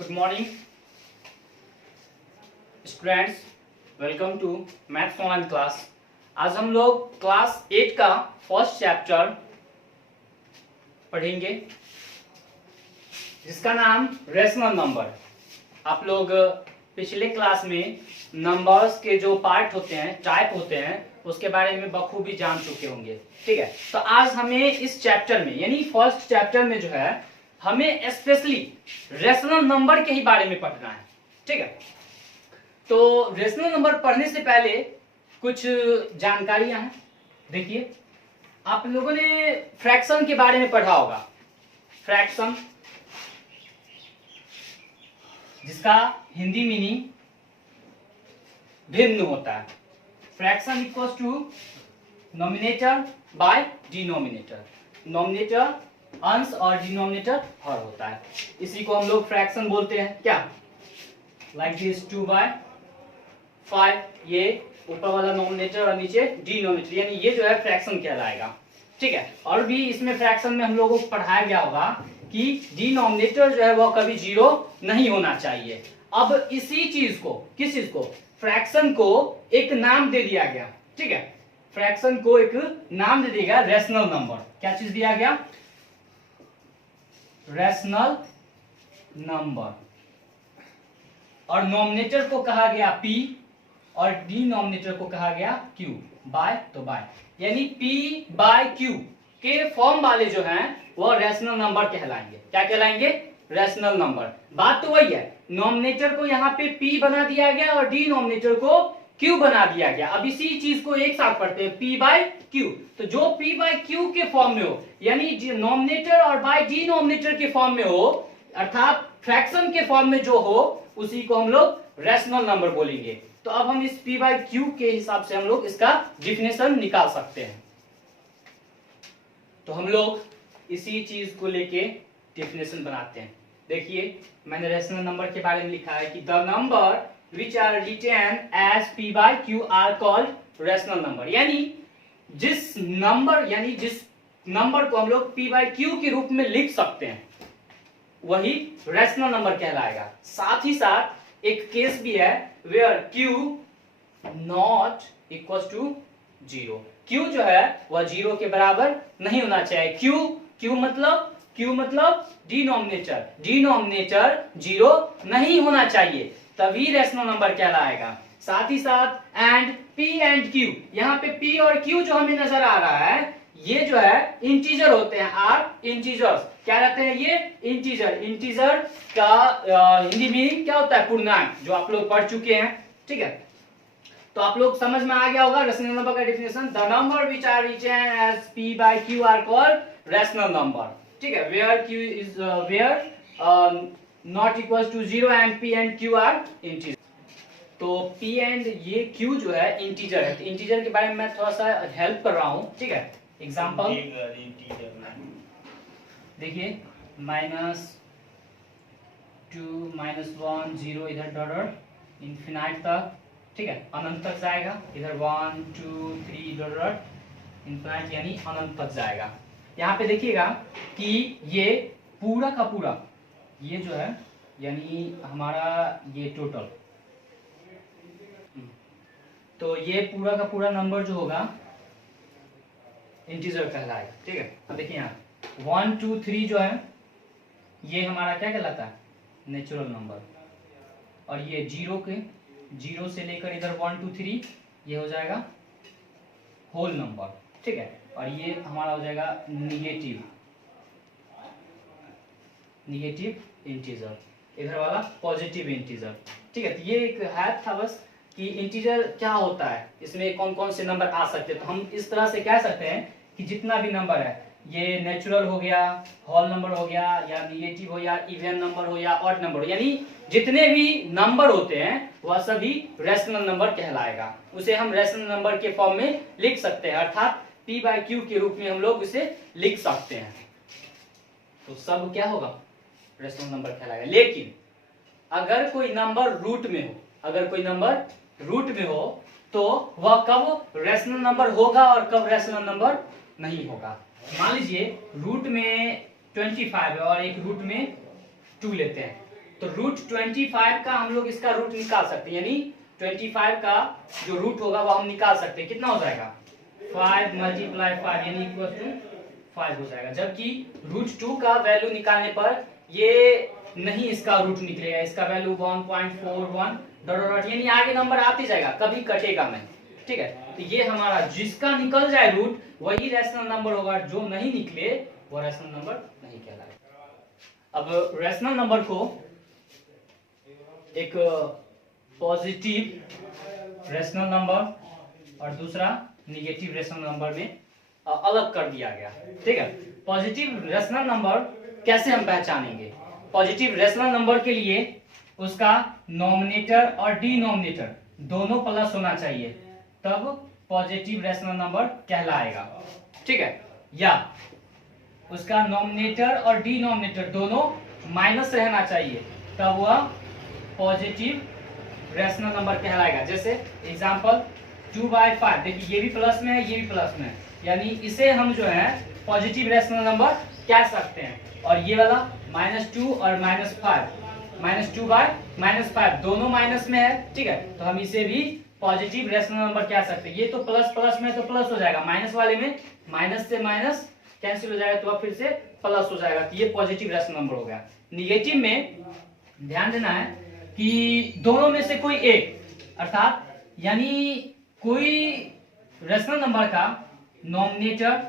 Good morning students, welcome to maths online class. आज हम लोग क्लास 8 का फर्स्ट चैप्टर पढ़ेंगे जिसका नाम रेशनल नंबर। आप लोग पिछले क्लास में नंबर्स के जो पार्ट होते हैं, टाइप होते हैं, उसके बारे में बखूबी जान चुके होंगे। ठीक है, तो आज हमें इस चैप्टर में यानी फर्स्ट चैप्टर में जो है हमें स्पेशली रेशनल नंबर के ही बारे में पढ़ना है। ठीक है, तो रेशनल नंबर पढ़ने से पहले कुछ जानकारियां हैं। देखिए, आप लोगों ने फ्रैक्शन के बारे में पढ़ा होगा। फ्रैक्शन जिसका हिंदी मीनिंग भिन्न होता है। Fraction equals to nominator by denominator. Nominator अंश और डिनोमिनेटर हर होता है, इसी को हम लोग फ्रैक्शन बोलते हैं। क्या? लाइक दिस 2/5, ये ऊपर वाला नोमिनेटर और नीचे डिनोमिनेटर, यानी ये जो है फ्रैक्शन कहलाएगा। ठीक है, और भी इसमें फ्रैक्शन में हम लोगों को पढ़ाया गया होगा कि डिनोमिनेटर जो है वह कभी जीरो नहीं होना चाहिए। अब इसी चीज को, किस चीज को, फ्रैक्शन को एक नाम दे दिया गया। ठीक है, फ्रैक्शन को एक नाम दे दिया गया, रेशनल नंबर। क्या चीज दिया गया? Rational number. और नोमिनेटर को कहा गया P और डिनोमिनेटर को कहा गया Q। बाय तो बाय, यानी P बाय Q के फॉर्म वाले जो हैं वो रेशनल नंबर कहलाएंगे। क्या कहलाएंगे? Rational number. बात तो वही है, नोमिनेटर को यहाँ पे P बना दिया गया और डिनोमिनेटर को Q बना दिया गया। अब इसी चीज को एक साथ पढ़ते हैं, P बाय Q। तो जो P बाय Q के फॉर्म में हो, यानी नोमिनेटर और बाय डिनोमिनेटर के फॉर्म में हो, अर्थात फ्रैक्शन के फॉर्म में जो हो, उसी को हम लोग रेशनल नंबर बोलेंगे। तो अब हम इस P बाय Q के हिसाब से हम लोग इसका डिफिनेशन निकाल सकते हैं। तो हम लोग इसी चीज को लेके डिफिनेशन बनाते हैं। देखिए, मैंने रेशनल नंबर के बारे में लिखा है कि the number which are written as P by Q are called rational number। यानी जिस नंबर को हम लोग P by Q के रूप में लिख सकते हैं वही रेशनल नंबर कहलाएगा। साथ ही साथ एक केस भी है where Q not equals to 0। Q जो है वह 0 के बराबर नहीं होना चाहिए। Q मतलब डिनोमिनेटर 0 नहीं होना चाहिए, तभी रेशनल नंबर कहलाएगा। साथ ही साथ एंड P एंड Q, यहाँ पे P और Q जो हमें नजर आ रहा है, ये जो है इंटीजर होते हैं। आर इंटीजर्स क्या रहते हैं? ये इंटीजर का हिंदी मीनिंग क्या होता है? पूर्णांक, जो आप लोग पढ़ चुके हैं। ठीक है, तो आप लोग समझ में आ गया होगा रेशनल नंबर का definition. The number which are written as P by Q are called rational number. ठीक है, where Q is not equals to 0 and P and Q are integer. तो P एंड ये Q जो है integer है। तो integer के बारे में मैं थोड़ा सा हेल्प कर रहा हूँ। ठीक है, एग्जांपल देखिए, -2 -1 0 इधर डॉट इनफिनाइट तक। ठीक है, अनंत तक जाएगा। इधर 1 2 3 डॉट इनफिनाइट यानी अनंत तक जाएगा। यहाँ पे देखिएगा कि ये पूरा का पूरा, ये जो है यानी हमारा ये टोटल, तो ये पूरा का पूरा नंबर जो होगा इंटीजर कहलाएगा। ठीक है, अब देखिए यहाँ 1 2 3 जो है ये हमारा क्या कहलाता है? Natural number. और ये 0 से लेकर इधर 1 2 3 ये हो जाएगा होल नंबर। ठीक है, और ये हमारा हो जाएगा निगेटिव इंटीजर, इधर वाला पॉजिटिव इंटीजर। ठीक है, तो ये एक है था बस कि इंटीजर क्या होता है, इसमें कौन कौन से नंबर आ सकते हैं। तो हम इस तरह से कह सकते हैं कि जितना भी नंबर है, ये नेचुरल हो गया, होल नंबर हो गया, या निगेटिव हो, या इवन नंबर हो, या ऑड नंबर हो, यानी जितने भी नंबर होते हैं वह सभी रेशनल नंबर कहलाएगा। उसे हम रेशनल नंबर के फॉर्म में लिख सकते हैं, अर्थात P by Q के रूप में हम लोग इसे लिख सकते हैं। तो सब क्या होगा? रेशनल नंबर कहलाएगा। लेकिन अगर कोई नंबर रूट में हो तो वह कब रेशनल नंबर होगा और कब रेशनल नंबर नहीं होगा। मान लीजिए रूट में 25 है और एक रूट में 2 लेते हैं, तो रूट 25 का हम लोग इसका रूट निकाल सकते हैं, यानी 25 का जो रूट होगा वो हम निकाल सकते हैं। कितना हो जाएगा 5 मल्टीप्लाई 5 यानी इक्वल टू 5 हो जाएगा। जबकि रूट 2 का वैल्यू निकालने पर ये नहीं इसका रूट निकलेगा, इसका वैल्यू 1.41 डॉट डॉट यानी आगे नंबर आते जाएगा, कभी कटेगा नहीं। ठीक है, तो ये हमारा जिसका निकल जाए रूट वही रैशनल नंबर होगा, जो नहीं निकले वो रैशनल नंबर नहीं कहलाएगा। अब रैशनल नंबर को एक पॉजिटिव रैशनल नंबर और दूसरा निगेटिव रैशनल नंबर में अलग कर दिया गया। ठीक है, पॉजिटिव रैशनल नंबर कैसे हम पहचानेंगे? पॉजिटिव रैशनल नंबर के लिए उसका नॉमिनेटर और डिनोमिनेटर दोनों प्लस होना चाहिए, तब पॉजिटिव रैशनल नंबर कहलाएगा। ठीक है, या उसका नॉमिनेटर और डिनोमिनेटर दोनों माइनस रहना चाहिए, तब वह पॉजिटिव रैशनल नंबर कहलाएगा। जैसे एग्जांपल 2/5, देखिए ये भी प्लस में है, ये भी प्लस में है, यानी इसे हम जो है पॉजिटिव रैशनल नंबर कह सकते हैं। और ये वाला -2 और -5, -2/-5 दोनों माइनस में है। ठीक है, तो हम इसे भी पॉजिटिव रैशनल नंबर कह सकते हैं। ये तो प्लस प्लस में तो प्लस हो जाएगा, माइनस वाले में माइनस से माइनस कैंसिल हो जाएगा, तो अब फिर से प्लस हो जाएगा, तो ये पॉजिटिव रैशनल नंबर हो गया। निगेटिव में ध्यान देना है कि दोनों में से कोई एक, अर्थात यानी कोई रैशनल नंबर का नॉमिनेटर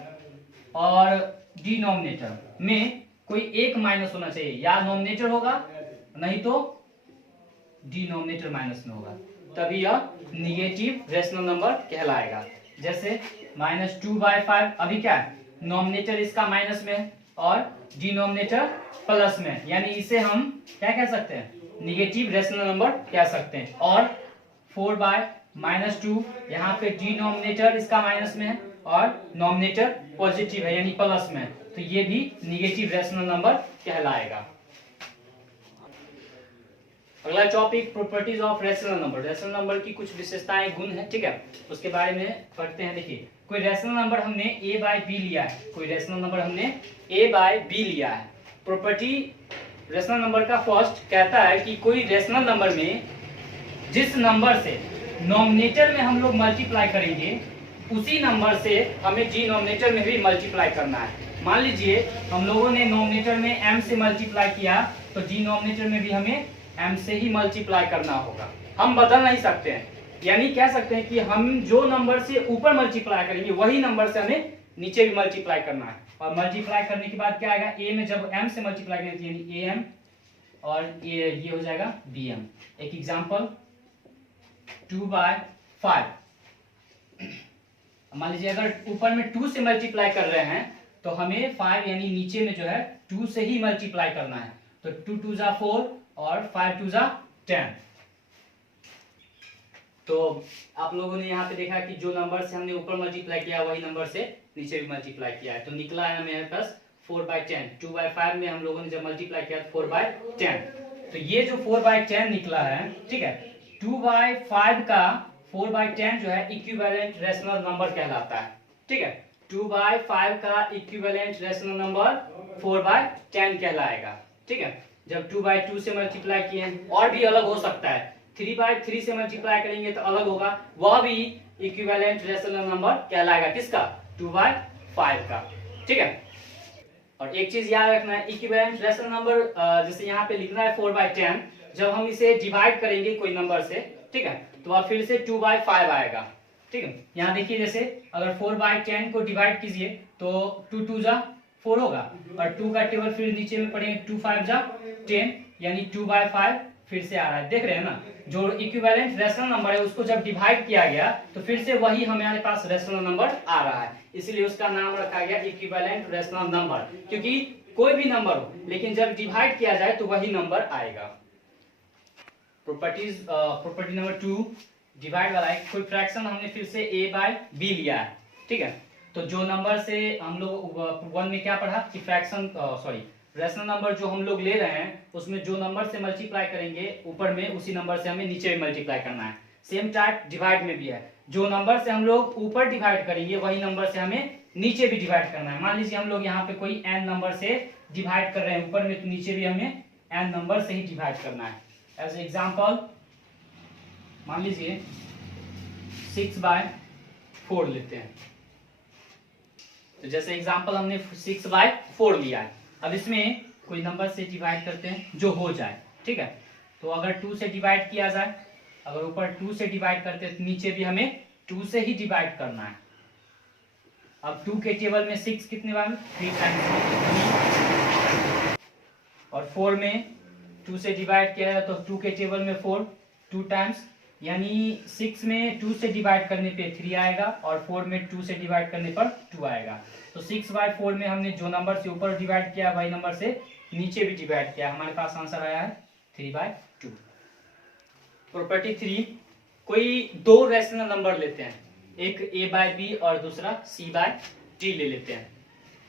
और डिनोमिनेटर में कोई एक माइनस होना चाहिए, या नॉमिनेटर होगा नहीं तो डिनोमिनेटर माइनस में होगा, तभी यह निगेटिव रैशनल नंबर कहलाएगा। जैसे -2/5 अभी क्या है, नॉमिनेटर इसका माइनस में है और डिनोमिनेटर प्लस में, यानी इसे हम क्या कह सकते हैं, निगेटिव रैशनल नंबर कह सकते हैं। और 4/-2 यहाँ पे डिनोमिनेटर इसका माइनस में है और नॉमिनेटर पॉजिटिव है यानी प्लस में है, तो ये भी निगेटिव रैशनल नंबर कहलाएगा। अगला topic properties of rational number. Rational number की कुछ विशेषताएं, गुण है, ठीक है, उसके बारे में पढ़ते हैं। देखिए, कोई रैशनल नंबर हमने a/b लिया है, कोई रैशनल नंबर हमने a/b लिया है। प्रॉपर्टी रैशनल नंबर का फर्स्ट कहता है कि कोई रैशनल नंबर में जिस नंबर से नॉमिनेटर में हम लोग मल्टीप्लाई करेंगे उसी नंबर से हमें डिनोमिनेटर में भी मल्टीप्लाई करना है। मान लीजिए हम लोगों ने नॉमिनेटर में m से मल्टीप्लाई किया, तो डिनोमिनेटर में भी हमें m से ही मल्टीप्लाई करना होगा, हम बदल नहीं सकते हैं। यानी कह सकते हैं कि हम जो नंबर से ऊपर मल्टीप्लाई करेंगे वही नंबर से हमें नीचे भी मल्टीप्लाई करना है। और मल्टीप्लाई करने के बाद क्या आएगा, a में जब m से मल्टीप्लाई करेंगे यानी am और ये हो जाएगा bm। एक एग्जांपल 2/5, मान लीजिए अगर ऊपर में 2 से मल्टीप्लाई कर रहे हैं तो हमें 5 यानी नीचे में जो है 2 से ही मल्टीप्लाई करना है, तो 2 2 4 और 5 2 10। तो आप लोगों ने यहाँ पे देखा कि जो नंबर से हमने ऊपर मल्टीप्लाई किया वही नंबर से नीचे भी मल्टीप्लाई किया है, तो निकला है मेरे पास 4/10। 2/5 में हम लोगों ने जब मल्टीप्लाई किया तो 4/10, तो ये जो 4/10 निकला है, ठीक है, 2/5 का 4/10 जो है इक्विवेलेंट रैशनल नंबर कहलाता है। ठीक है, 2/5 का इक्विवेलेंट रैशनल नंबर 4/10 कहलाएगा। ठीक है, जब 2/2 से मल्टीप्लाई किए, और भी अलग हो सकता है, 3/3 से मल्टीप्लाई करेंगे तो अलग होगा, वह भी इक्विवेलेंट रैशनल नंबर कहलाएगा। किसका, 2/5 का। ठीक है, और एक चीज याद रखना है, इक्विवेलेंट रैशनल नंबर जैसे यहाँ पे लिखना है 4/10, जब हम इसे डिवाइड करेंगे कोई नंबर से, ठीक है, तो वह फिर से 2/5 आएगा। ठीक है, यहाँ देखिए, जैसे अगर 4/10 को डिवाइड कीजिए तो 2 2 4 होगा, और 2 का टेबल फिर नीचे में पढ़ेंगे, 2 5 10 यानी 2/5 फिर से आ रहा है। देख रहे हैं ना, जो इक्विवेलेंट रैशनल नंबर है उसको जब डिवाइड किया गया तो फिर से वही हमारे पास रैशनल नंबर आ रहा है, इसलिए उसका नाम रखा गया इक्विवेलेंट रैशनल नंबर, क्योंकि कोई भी नंबर हो लेकिन जब डिवाइड किया जाए तो वही नंबर आएगा। प्रॉपर्टी नंबर 2, डिवाइड वाला है। कोई फ्रैक्शन हमने फिर से a/b लिया है, ठीक है, तो जो नंबर से हम लोग 1 में क्या पढ़ा कि फ्रैक्शन रैशनल नंबर जो हम लोग ले रहे हैं उसमें जो नंबर से मल्टीप्लाई करेंगे ऊपर में उसी नंबर से हमें नीचे में मल्टीप्लाई करना है। सेम टाइप डिवाइड में भी है, जो नंबर से हम लोग ऊपर डिवाइड करेंगे वही नंबर से हमें नीचे भी डिवाइड करना है। मान लीजिए हम लोग यहाँ पे कोई n नंबर से डिवाइड कर रहे हैं ऊपर में, तो नीचे भी हमें n नंबर से ही डिवाइड करना है। एज एग्जाम्पल मान लीजिए 6/4 लेते हैं। तो जैसे एग्जाम्पल हमने 6/4 लिया है, अब इसमें कोई नंबर से डिवाइड करते हैं जो हो जाए, ठीक है। तो अगर 2 से डिवाइड किया जाए, अगर ऊपर 2 से डिवाइड करते हैं तो नीचे भी हमें 2 से ही डिवाइड करना है। अब 2 के टेबल में 6 कितने बार, 3 टाइम्स, और 4 में 2 से डिवाइड किया जाए तो 2 के टेबल में 4 2 टाइम्स, यानी 6 में 2 से डिवाइड करने पे 3 आएगा और 4 में 2 से डिवाइड करने पर 2 आएगा। तो 6/4 में हमने जो नंबर से ऊपर डिवाइड किया वही नंबर से नीचे भी डिवाइड किया, हमारे पास आंसर आया है 3/2। प्रॉपर्टी 3, कोई दो रैशनल नंबर लेते हैं, एक a/b और दूसरा c/d ले लेते हैं,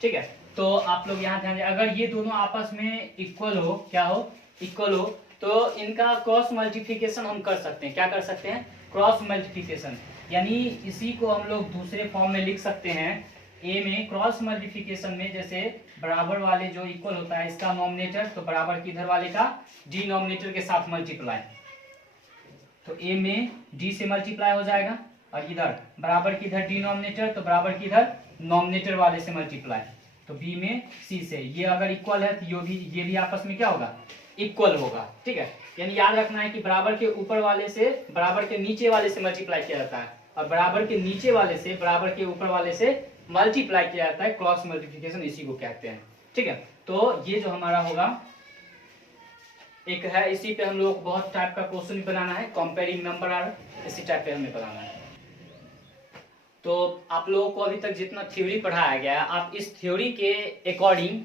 ठीक है। तो आप लोग यहाँ ध्यान दें, अगर ये दोनों आपस में इक्वल हो, क्या हो, इक्वल हो, तो इनका क्रॉस मल्टीप्लिकेशन हम कर सकते हैं। क्या कर सकते हैं, क्रॉस मल्टीप्लिकेशन, यानी इसी को हम लोग दूसरे फॉर्म में लिख सकते हैं। ए में क्रॉस मल्टीप्लिकेशन में जैसे बराबर वाले जो इक्वल होता है इसका नॉमिनेटर, तो बराबर के इधर वाले का डिनोमिनेटर के साथ मल्टीप्लाई, तो ए में डी से मल्टीप्लाई हो जाएगा, और इधर बराबर की इधर डिनोमिनेटर, तो बराबर की इधर नॉमिनेटर वाले से मल्टीप्लाई, तो बी में सी से। ये अगर इक्वल है तो ये भी आपस में क्या होगा, इक्वल होगा, ठीक है। यानी याद रखना है कि बराबर के ऊपर वाले से बराबर के नीचे वाले से मल्टीप्लाई किया जाता है, और बराबर के नीचे वाले से बराबर के ऊपर वाले से मल्टीप्लाई किया जाता है। क्रॉस मल्टीप्लिकेशन इसी को कहते हैं, ठीक है। तो ये जो हमारा होगा एक है, इसी पे हम लोग को बहुत टाइप का क्वेश्चन भी बनाना है, कंपेयरिंग नंबर आर, इसी टाइप पे हमें बनाना है। तो आप लोगों को अभी तक जितना थ्योरी पढ़ाया गया है, आप इस थ्योरी के अकॉर्डिंग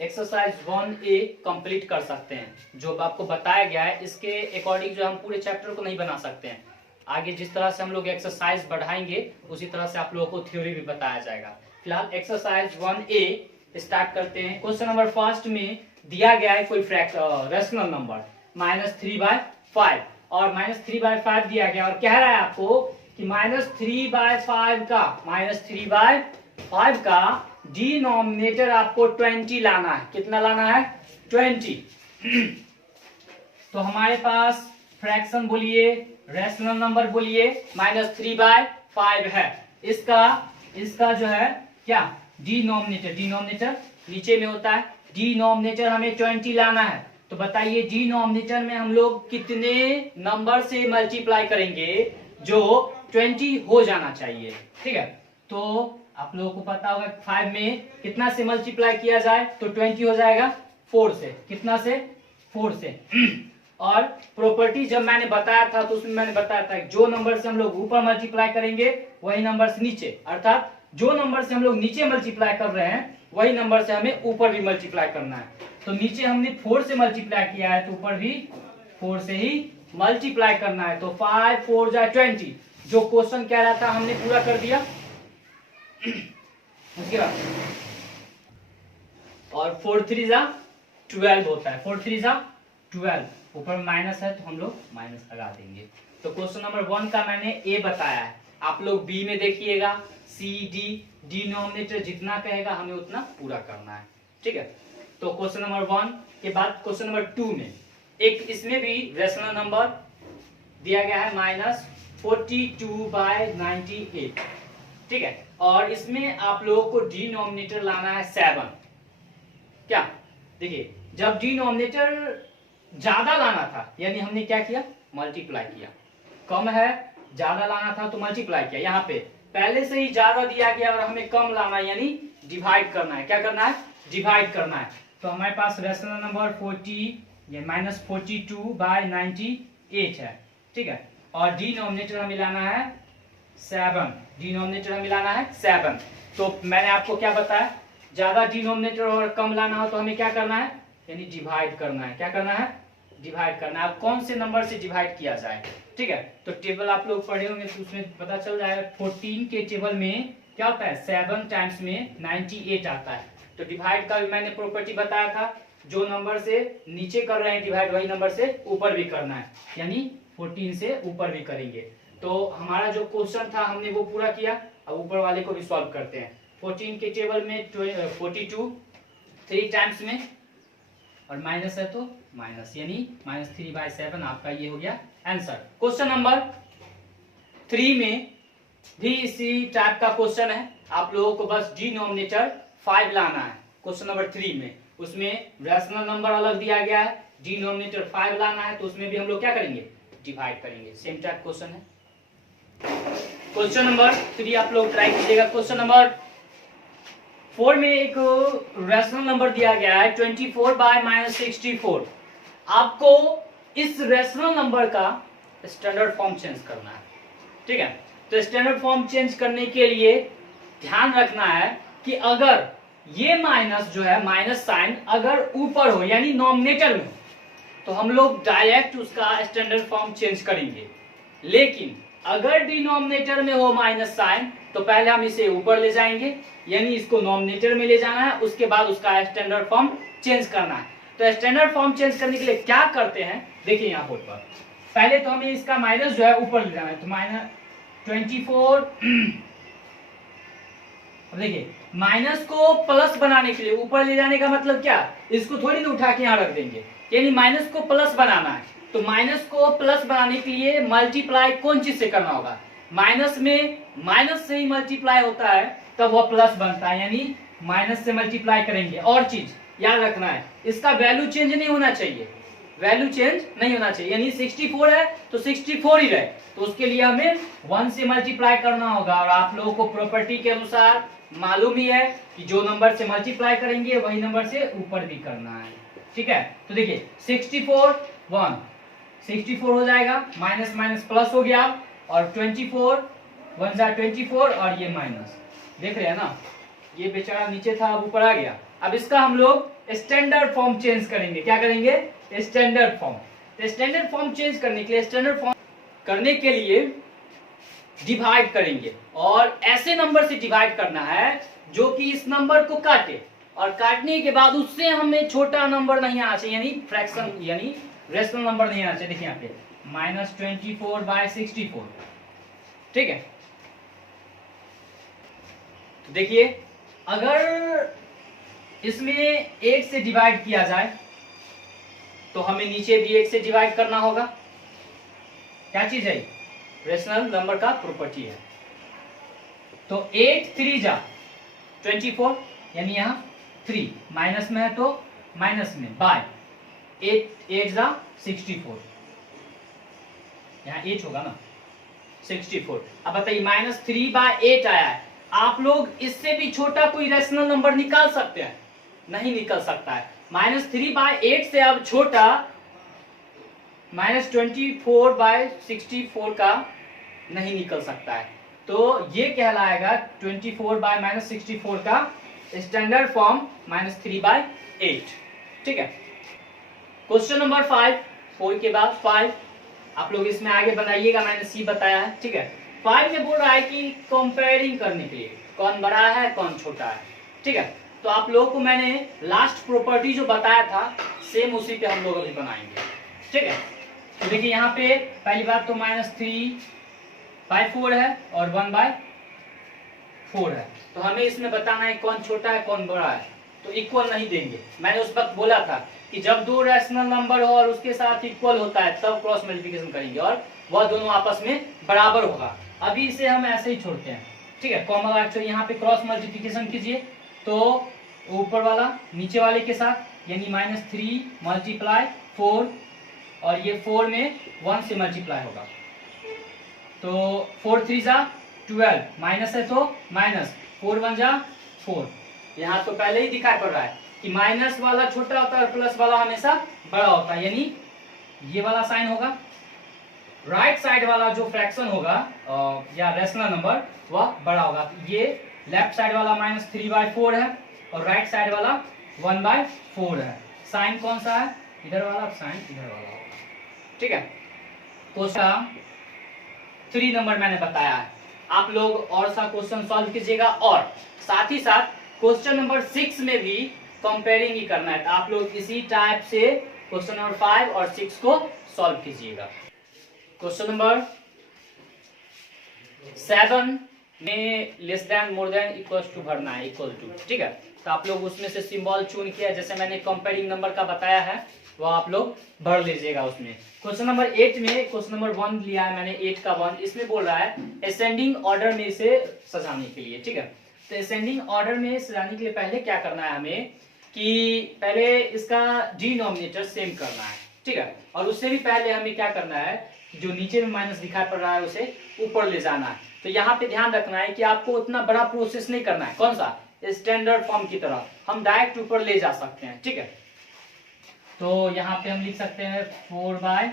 एक्सरसाइज 1A कंप्लीट कर सकते हैं। जो आपको बताया गया है इसके अकॉर्डिंग जो हम पूरे चैप्टर को नहीं बना सकते हैं, आगे जिस तरह से हम लोग एक्सरसाइज बढ़ाएंगे उसी तरह से आप लोगों को थ्योरी भी बताया जाएगा। फिलहाल एक्सरसाइज 1A स्टार्ट करते हैं। क्वेश्चन नंबर फर्स्ट में दिया गया है कोई रैशनल नंबर -3/5, और -3/5 दिया गया, और कह रहा है आपको कि -3/5 का डिनोमिनेटर आपको 20 लाना है। कितना लाना है, 20। तो हमारे पास फ्रैक्शन बोलिए, रैशनल नंबर बोलिए, -3/5 है। इसका जो है क्या, डिनोमिनेटर नीचे में होता है, डिनोमिनेटर हमें 20 लाना है। तो बताइए डिनोमिनेटर में हम लोग कितने नंबर से मल्टीप्लाई करेंगे जो 20 हो जाना चाहिए, ठीक है। तो आप लोगों को पता होगा 5 में कितना से मल्टीप्लाई किया जाए तो 20 हो जाएगा, 4 से। कितना से, 4 से। और प्रॉपर्टी जब मैंने बताया था तो उसमें मैंने बताया था जो नंबर से हम लोग ऊपर मल्टीप्लाई करेंगे वही नंबर से नीचे, अर्थात जो नंबर से हम लोग नीचे मल्टीप्लाई कर रहे हैं वही नंबर से हमें ऊपर भी मल्टीप्लाई करना है। तो नीचे हमने 4 से मल्टीप्लाई किया है तो ऊपर भी 4 से ही मल्टीप्लाई करना है। तो 5 4 जा 20, जो क्वेश्चन कह रहा था हमने पूरा कर दिया। उसके बाद और 4 3 जा 12 होता है, 4 3 जा 12, ऊपर माइनस है तो हम लोग माइनस लगा देंगे। तो क्वेश्चन नंबर 1 का मैंने ए बताया है, आप लोग बी में देखिएगा, सी डी, डिनोमिनेटर जितना कहेगा हमें उतना पूरा करना है, ठीक है। तो क्वेश्चन नंबर 1 के बाद क्वेश्चन नंबर 2 में एक इसमें भी रैशनल नंबर दिया गया है -42/98, ठीक है। और इसमें आप लोगों को डिनोमिनेटर लाना है 7। क्या, देखिए जब डिनोमिनेटर ज्यादा लाना था यानी हमने क्या किया, मल्टीप्लाई किया। कम है, ज्यादा लाना था तो मल्टीप्लाई किया। यहाँ पे पहले से ही ज्यादा दिया गया और हमें कम लाना है यानी डिवाइड करना है। क्या करना है, डिवाइड करना है। तो हमारे पास रैशनल नंबर -42/98 है, ठीक है। और डिनोमिनेटर हमें लाना है 7, डिनोमिनेटर हमें लाना है 7। तो मैंने आपको क्या बताया, ज्यादा डिनोमिनेटर और कम लाना हो तो हमें क्या करना है, यानी डिवाइड करना है। क्या करना है, डिवाइड करना है। अब कौन से नंबर से डिवाइड किया जाए, ठीक है। तो टेबल आप लोग पढ़े होंगे तो उसमें पता चल जाएगा। 14 के टेबल में क्या होता है, 7 टाइम्स में 98 आता है। तो डिवाइड का भी मैंने प्रॉपर्टी बताया था, जो नंबर से नीचे कर रहे हैं डिवाइड वही नंबर से ऊपर भी करना है, यानी 14 से ऊपर भी करेंगे। तो हमारा जो क्वेश्चन था हमने वो पूरा किया। अब ऊपर वाले को भी सॉल्व करते हैं। 14 के टेबल में 42 3 टाइम्स में, और माइनस है तो माइनस, यानी -3/7 आपका ये हो गया आंसर। क्वेश्चन नंबर 3 में भी इसी टाइप का क्वेश्चन है, आप लोगों को बस डिनोमिनेटर 5 लाना है। क्वेश्चन नंबर 3 में उसमें रैशनल नंबर अलग दिया गया है, डिनोमिनेटर 5 लाना है, तो उसमें भी हम लोग क्या करेंगे, डिवाइड करेंगे। सेम टाइप क्वेश्चन है। क्वेश्चन नंबर 3 आप लोग ट्राई कीजिएगा। क्वेश्चन नंबर 4 में एक रैशनल नंबर दिया गया है 24/-64। आपको इस रैशनल नंबर का स्टैंडर्ड फॉर्म चेंज करना है, ठीक है। तो स्टैंडर्ड फॉर्म चेंज करने के लिए ध्यान रखना है कि अगर ये माइनस जो है, माइनस साइन अगर ऊपर हो यानी नॉमिनेटर में, तो हम लोग डायरेक्ट उसका स्टैंडर्ड फॉर्म चेंज करेंगे। लेकिन अगर डिनोमिनेटर में हो माइनस साइन, तो पहले हम इसे ऊपर ले जाएंगे, यानी इसको नॉमिनेटर में ले जाना है, उसके बाद उसका स्टैंडर्ड फॉर्म चेंज करना है। तो स्टैंडर्ड फॉर्म चेंज करने के लिए क्या करते हैं, देखिए यहाँ बोर्ड पर। पहले तो हमें इसका माइनस जो है ऊपर ले जाना है, तो -24। देखिए माइनस को प्लस बनाने के लिए ऊपर ले जाने का मतलब क्या, इसको थोड़ी ना उठा के यहाँ रख देंगे, यानी माइनस को प्लस बनाना है। तो माइनस को प्लस बनाने के लिए मल्टीप्लाई कौन चीज से करना होगा, माइनस में माइनस से ही मल्टीप्लाई होता है तब वह प्लस बनता है, यानी माइनस से मल्टीप्लाई करेंगे। और चीज याद रखना है, इसका वैल्यू चेंज नहीं होना चाहिए, वैल्यू चेंज नहीं होना चाहिए, यानी 64 है तो 64 ही रहे, तो उसके लिए हमें 1 से मल्टीप्लाई करना होगा। और आप लोगों को प्रॉपर्टी के अनुसार मालूम ही है कि जो नंबर से मल्टीप्लाई करेंगे वही नंबर से ऊपर भी करना है, ठीक है। तो देखिए 64 हो जाएगा, माइनस माइनस प्लस हो गया, और 24 1 जा 24, और ये माइनस, देख रहे हैं ना, ये बेचारा नीचे था अब ऊपर आ गया। अब इसका हम लोग स्टैंडर्ड फॉर्म चेंज करेंगे। क्या करेंगे, standard form. Standard form change करने के लिए, स्टैंडर्ड फॉर्म करने के लिए डिवाइड करेंगे, और ऐसे नंबर से डिवाइड करना है जो कि इस नंबर को काटे, और काटने के बाद उससे हमें छोटा नंबर नहीं आना चाहिए, यानी फ्रैक्शन यानी रेशनल नंबर नहीं आना चाहिए। देखिए यहाँ पे -24/64, ठीक है। तो देखिए अगर इसमें 8 से डिवाइड किया जाए तो हमें नीचे भी 8 से डिवाइड करना होगा। क्या चीज है, रेशनल नंबर का प्रॉपर्टी है। तो 8 3 जा 24, यानी यहाँ 3 माइनस में है तो माइनस में, बाय 8 जा 64, यहाँ 8 होगा ना 64। अब बताइए -3/8 आया है, आप लोग इससे भी छोटा कोई रेशनल नंबर निकाल सकते हैं, नहीं निकल सकता है। -3/8 से अब छोटा -24/64 का नहीं निकल सकता है, तो ये कहलाएगा 24/-64 का स्टैंडर्ड फॉर्म -3/8, ठीक है। क्वेश्चन नंबर 5, 4 के बाद 5 आप लोग इसमें आगे बनाइएगा, मैंने सी बताया है, ठीक है। 5 में बोल रहा है कि कंपेयरिंग करने के लिए कौन बड़ा है कौन छोटा है, ठीक है। तो आप लोगों को मैंने लास्ट प्रॉपर्टी जो बताया था सेम उसी पे हम लोग अभी बनाएंगे, ठीक है। तो देखिए यहाँ पे पहली बात तो -3/4 है और 1/4 है, तो हमें इसमें बताना है कौन छोटा है कौन बड़ा है। तो इक्वल नहीं देंगे, मैंने उस वक्त बोला था कि जब दो रैशनल नंबर हो और उसके साथ इक्वल होता है तब क्रॉस मल्टीप्लिकेशन करेंगे और वह दोनों आपस में बराबर होगा। अभी इसे हम ऐसे ही छोड़ते हैं, ठीक है। कॉमन रखते हैं, यहाँ पे क्रॉस मल्टीप्लिकेशन कीजिए तो ऊपर वाला नीचे वाले के साथ, यानी -3 × 4, और ये 4 में 1 से मल्टीप्लाई होगा, तो 4 3 जा 12, माइनस है तो माइनस, 4 1 जा 4। यहाँ तो पहले ही दिखाई पड़ रहा है कि माइनस वाला छोटा होता है और प्लस वाला हमेशा बड़ा होता है, यानी ये वाला साइन होगा, राइट साइड वाला जो फ्रैक्शन होगा या रेशनल नंबर वह बड़ा होगा। ये लेफ्ट साइड वाला -3/4 है और राइट साइड वाला 1/4 है। साइन कौन सा है, इधर वाला, साइन इधर वाला होगा, ठीक है। क्वेश्चन 3 नंबर मैंने बताया है, आप लोग और सा क्वेश्चन सॉल्व कीजिएगा, और साथ ही साथ क्वेश्चन नंबर 6 में भी कंपेयरिंग ही करना है, तो आप लोग इसी टाइप से क्वेश्चन नंबर 5 और 6 को सॉल्व कीजिएगा। क्वेश्चन नंबर 7 में less than more than equals to भरना है, इक्वल टू, ठीक है। तो आप लोग उसमें से सिंबल चुन किया, जैसे मैंने कंपेयरिंग नंबर का बताया है वो आप लोग भर लीजिएगा उसमें। क्वेश्चन नंबर 8 में, क्वेश्चन नंबर 1 लिया है मैंने 8 का 1, इसमें बोल रहा है असेंडिंग ऑर्डर में इसे सजाने के लिए, ठीक है। तो असेंडिंग ऑर्डर में सजाने के लिए पहले क्या करना है हमें कि पहले इसका डिनोमिनेटर सेम करना है, ठीक है। और उससे भी पहले हमें क्या करना है, जो नीचे में माइनस दिखाई पड़ रहा है उसे ऊपर ले जाना है। तो यहाँ पे ध्यान रखना है कि आपको उतना बड़ा प्रोसेस नहीं करना है, कौन सा, स्टैंडर्ड फॉर्म की तरह हम डायरेक्ट ऊपर ले जा सकते हैं, ठीक है। तो यहाँ पे हम लिख सकते हैं 4 बाय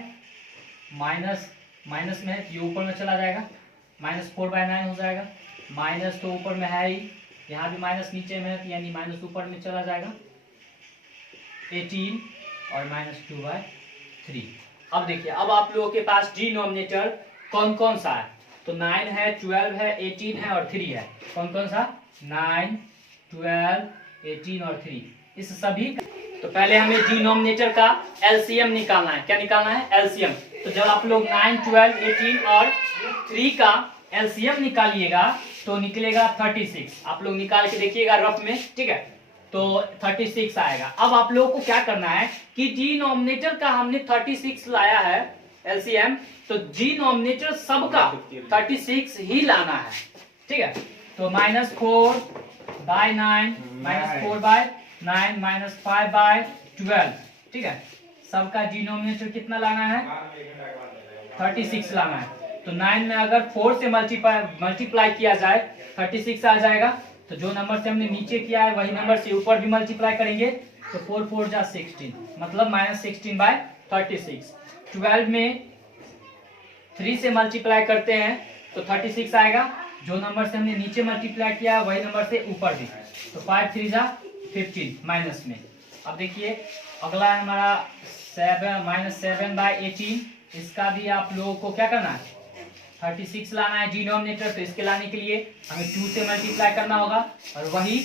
माइनस, माइनस में है ये ऊपर में चला जाएगा, -4/9 हो जाएगा। माइनस तो ऊपर में है ही, यहाँ भी माइनस नीचे में है यानी माइनस ऊपर में चला जाएगा 18 और -2/3। अब देखिए, अब आप लोगों के पास डिनोमिनेटर कौन कौन सा है, तो 9 है, 12 है, 18 है और 3 है। कौन कौन सा, 9, 12, 18 और 3, इस सभी का। तो पहले हमें डिनोमिनेटर का एलसीएम निकालना है। क्या निकालना है, एलसीएम। तो जब आप लोग 9, 12, 18 और 3 का एलसीएम निकालिएगा तो निकलेगा 36। आप लोग निकाल के देखिएगा रफ में, ठीक है। तो 36 आएगा। अब आप लोगों को क्या करना है कि डिनोमिनेटर का हमने 36 लाया है एलसीएम, तो डिनोमिनेटर सबका 36 ही लाना है, ठीक है। तो -4/9, -4/9, -5/12, ठीक है। सबका डिनोमिनेटर कितना लाना है, 36 लाना है। तो 9 में अगर 4 से मल्टीप्लाई किया जाए 36 आ जाएगा। तो जो नंबर से हमने नीचे किया है वही नंबर से ऊपर भी मल्टीप्लाई करेंगे तो 4 4 जा 16, मतलब -16/36। 12 में 3 से मल्टीप्लाई करते हैं तो 36 आएगा। जो नंबर से हमने नीचे मल्टीप्लाई किया वही नंबर से ऊपर भी, तो 5 3 जा 15 माइनस में। अब देखिए अगला है हमारा -7/18। इसका भी आप लोगों को क्या करना है, 36 लाना है डिनोमिनेटर। तो इसके लाने के लिए हमें 2 से मल्टीप्लाई करना होगा और वही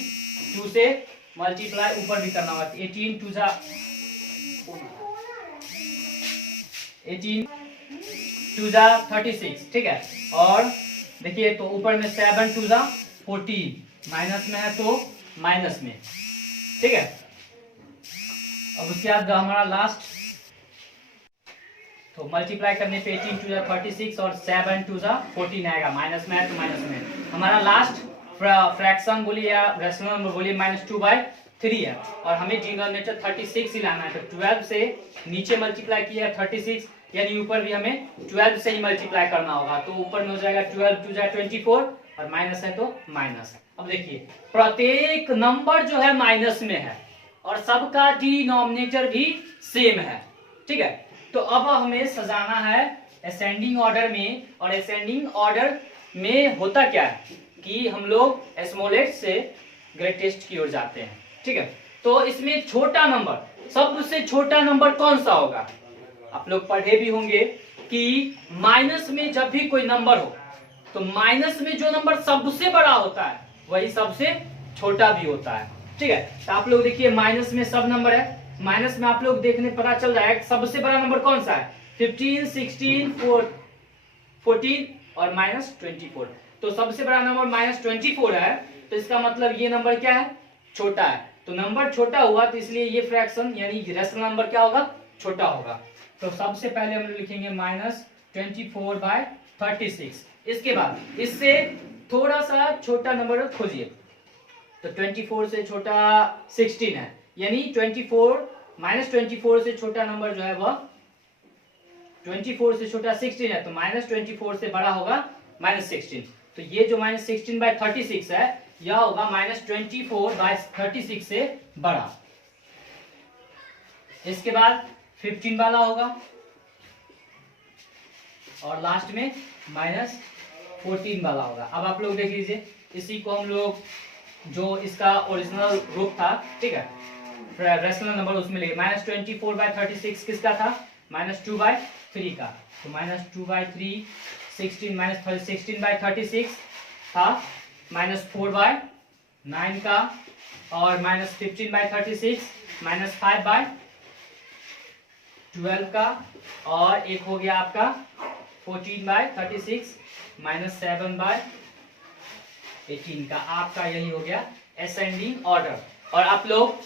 2 से मल्टीप्लाई ऊपर भी करना होगा। 18 2 जा 36, ठीक है। और देखिए तो ऊपर में 7 2 जा 14, माइनस में है तो माइनस में, ठीक है। अब उसके बाद हमारा लास्ट, तो मल्टीप्लाई करने पे 18 2 जा 36 और 7 2 जा 14 आएगा, माइनस में है तो माइनस में। हमारा लास्ट फ्रैक्शन बोलिए या रेशनल नंबर बोलिए -2/3 है और हमें डिनोमिनेटर 36 ही लाना है। तो 12 से नीचे मल्टीप्लाई किया है 36, यानी ऊपर भी हमें 12 से ही मल्टीप्लाई करना होगा। तो ऊपर में हो जाएगा 12 2 जा 24 और माइनस है तो माइनस। अब देखिए प्रत्येक नंबर जो है माइनस में है और सबका डिनोमिनेटर भी सेम है, ठीक है। तो अब हमें सजाना है असेंडिंग ऑर्डर में, और असेंडिंग ऑर्डर में होता क्या है कि हम लोग स्मॉलेस्ट से ग्रेटेस्ट की ओर जाते हैं, ठीक है। तो इसमें छोटा नंबर, सबसे छोटा नंबर कौन सा होगा, आप लोग पढ़े भी होंगे कि माइनस में जब भी कोई नंबर हो तो माइनस में जो नंबर सबसे बड़ा होता है वही सबसे छोटा भी होता है, ठीक है। तो आप लोग देखिए माइनस में सब नंबर है, माइनस में आप लोग देखने पता चल रहा है सबसे बड़ा नंबर कौन सा है, 15 16 14 और -24। तो सबसे बड़ा नंबर -24 है, तो इसका मतलब ये नंबर क्या है, छोटा है। तो नंबर छोटा हुआ तो इसलिए ये फ्रैक्शन यानी रेशनल नंबर क्या होगा, छोटा होगा। तो सबसे पहले हम लिखेंगे -24/36। इसके बाद इससे थोड़ा सा छोटा नंबर खोजिए, तो 24 से छोटा 16 है, यानी -24 से छोटा नंबर जो है वह 24 से छोटा 16 है, तो -24 से बड़ा होगा -16। तो ये जो -16/36 है यह होगा -24/36 से बड़ा। इसके बाद 15 वाला होगा और लास्ट में -14 वाला होगा। अब आप लोग देख लीजिए, इसी को हम लोग जो इसका ओरिजिनल रूप था, ठीक है, रेशनल नंबर उसमें लेंगे। -24/36 किसका था, -2/3 का। तो -2/3 16/36 था, -4/9 का और -15/36 -5/12 का, और एक हो गया आपका 14/36 -7/18 का। आपका यही हो गया असेंडिंग ऑर्डर। और आप लोग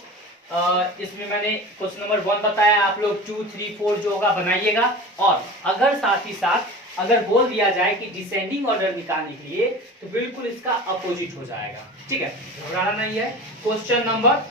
इसमें मैंने क्वेश्चन नंबर 1 बताया, आप लोग 2, 3, 4 जो होगा बनाइएगा। और अगर साथ ही साथ अगर बोल दिया जाए कि डिसेंडिंग ऑर्डर निकालने के लिए, तो बिल्कुल इसका अपोजिट हो जाएगा, ठीक है, घबराना नहीं है। क्वेश्चन नंबर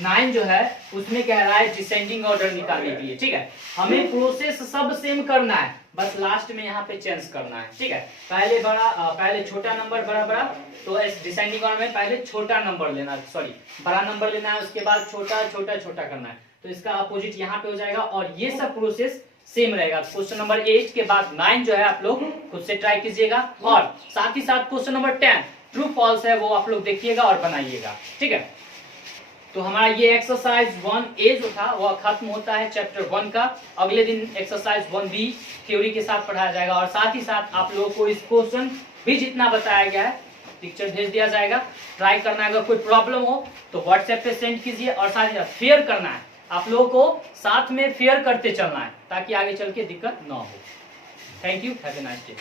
9 जो है उसमें कह रहा है डिसेंडिंग ऑर्डर निकालने के लिए, ठीक है। हमें प्रोसेस सब सेम करना है, बस लास्ट में यहाँ पे चेंज करना है, ठीक है। पहले छोटा नंबर बड़ा, तो इस डिसेंडिंग ऑर्डर में पहले छोटा नंबर लेना, सॉरी बड़ा नंबर लेना है, उसके बाद छोटा करना है, तो इसका अपोजिट यहाँ पे हो जाएगा। और ये सब प्रोसेस सेम रहेगा। क्वेश्चन नंबर 8 के बाद 9 जो है आप लोग खुद से ट्राई कीजिएगा, और साथ ही साथ क्वेश्चन नंबर 10 ट्रू फॉल्स है वो आप लोग देखिएगा और बनाइएगा, ठीक है। तो हमारा ये एक्सरसाइज 1A जो था वह खत्म होता है चैप्टर 1 का। अगले दिन एक्सरसाइज 1B थ्योरी के साथ पढ़ाया जाएगा, और साथ ही साथ आप लोगों को इस क्वेश्चन भी जितना बताया गया है पिक्चर भेज दिया जाएगा, ट्राई करना है। अगर कोई प्रॉब्लम हो तो व्हाट्सएप पे सेंड कीजिए, और साथ ही साथ फेयर करना है, आप लोगों को साथ में फेयर करते चलना है ताकि आगे चल के दिक्कत ना हो। Thank you, have a nice day.